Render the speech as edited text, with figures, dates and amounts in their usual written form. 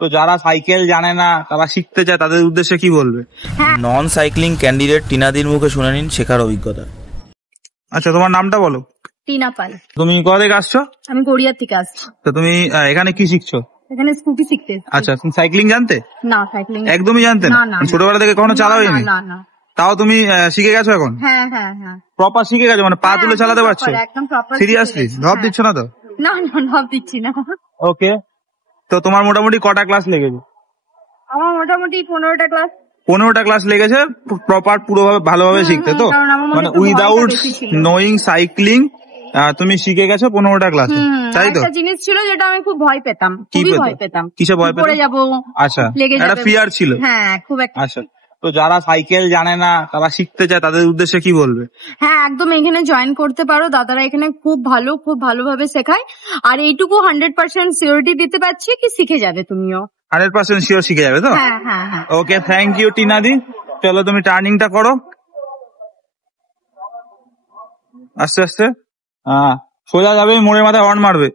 তো যারা সাইকেল জানে না, তারা শিখতে চায়, তাদের উদ্দেশ্যে কি বলবে? নন সাইক্লিং ক্যান্ডিডেট টিনাদির মুখে শুনে নিন শেখার অভিজ্ঞতা। আচ্ছা, তোমার নামটা বলো। টিনা পাল। তুমি কোথা থেকে আসছো? আমি গড়িয়ার থেকে আসছি। তো তুমি এখানে কি শিখছো? এখানে স্কুটি শিখতে। আচ্ছা, তুমি সাইক্লিং জানতে? না, সাইক্লিং একদমই জানতে না? ছোটবেলা থেকে কখনো চালাওনি? না না। তাও তুমি শিখে গেছো এখন? হ্যাঁ হ্যাঁ হ্যাঁ। প্রপার শিখে গেছো, মানে পা তুলে চালাতে পারছো? একদম প্রপার। সিরিয়াসলি? ঢপ দিচ্ছ না তো? না না, ঢপ দিচ্ছি না। ওকে, তো তোমার মোটামুটি কটা ক্লাস লেগেছে? আমার মোটামুটি 15টা ক্লাস। 15টা ক্লাস লেগেছে প্রপার পুরোভাবে ভালোভাবে শিখতে? তো মানে উইদাউট নোয়িং সাইক্লিং তুমি শিখে গেছো 15টা ক্লাসে, তাই তো? একটা জিনিস ছিল যেটা আমি খুব ভয় পেতাম, খুবই ভয় পেতাম। কিসে ভয় পেতাম? পড়ে যাবো। আচ্ছা, লেগে যাবে, একটা ফিয়ার ছিল। হ্যাঁ, খুব একটা। আচ্ছা, তো যারা সাইকেল জানে না, তারা শিখতে চায়, তাদের উদ্দেশ্যে কি বলবে? হ্যাঁ, একদম এখানে জয়েন করতে পারো। দাদারা এখানে খুব ভালোভাবে শেখায়। আর এইটুকু 100% সিওরিটি দিতে পারছি কি শিখে যাবে তুমিও। 100% শিওর শিখে যাবে তো? হ্যাঁ হ্যাঁ হ্যাঁ। ওকে, থ্যাংক ইউ টিনাদি। চলো তুমি টার্নিংটা করো আস্তে আস্তে। সোজা যাবে, মোড়ের মাথায় হর্ন মারবে।